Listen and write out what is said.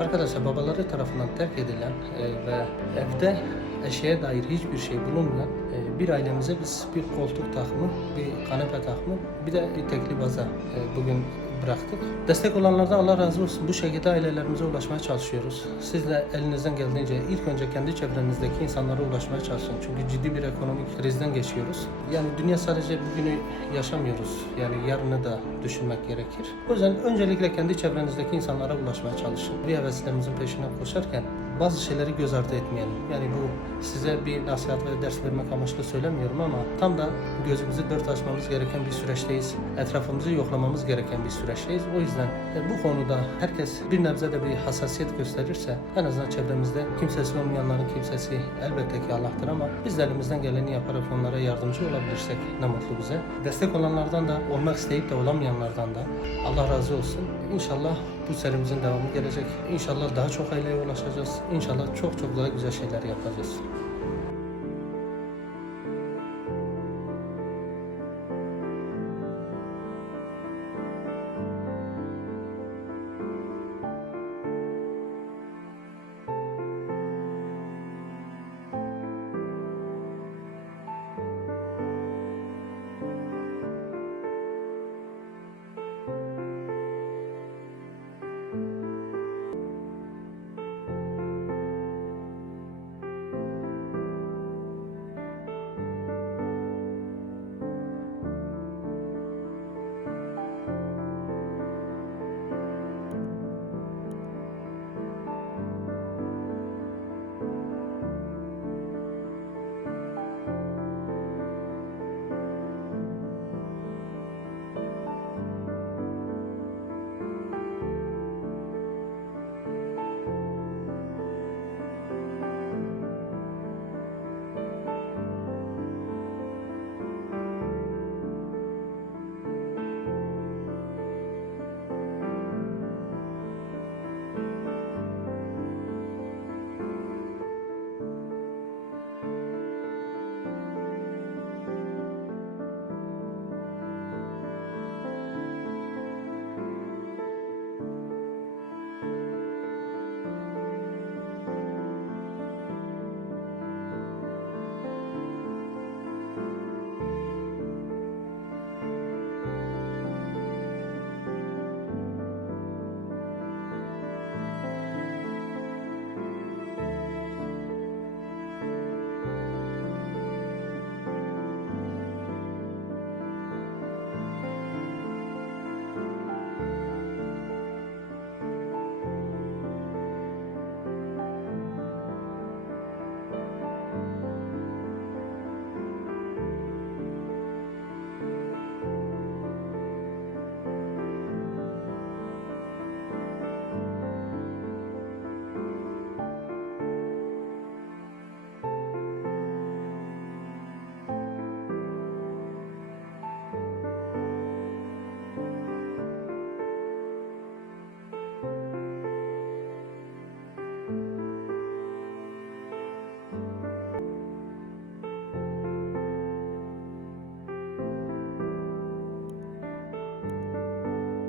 Arkadaşlar babaları tarafından terk edilen e, ve evde eşeğe dair hiçbir şey bulunmayan e, bir ailemize biz bir koltuk takımı, bir kanepe takımı, bir de tekli baza e, bugün bıraktık. Destek olanlardan Allah razı olsun. Bu şekilde ailelerimize ulaşmaya çalışıyoruz. Siz de elinizden geldiğince ilk önce kendi çevrenizdeki insanlara ulaşmaya çalışın. Çünkü ciddi bir ekonomik krizden geçiyoruz. Yani dünya sadece bugünü yaşamıyoruz. Yani yarını da düşünmek gerekir. O yüzden öncelikle kendi çevrenizdeki insanlara ulaşmaya çalışın. Bir heveslerimizin peşinden koşarken bazı şeyleri göz ardı etmeyelim. Yani bu size bir nasihat ve ders vermek amaçlı söylemiyorum ama tam da gözümüzü dört açmamız gereken bir süreçteyiz. Etrafımızı yoklamamız gereken bir süreçteyiz. O yüzden e, bu konuda herkes bir nebze de bir hassasiyet gösterirse en azından çevremizde kimsesi olmayanların kimsesi elbette ki Allah'tır ama biz de elimizden geleni yaparak onlara yardımcı olabilirsek ne mutlu bize. Destek olanlardan da olmak isteyip de olamayanlardan da Allah razı olsun. İnşallah bu serimizin devamı gelecek. İnşallah daha çok aileye ulaşacağız. İnşallah çok çok daha güzel şeyler yapacağız.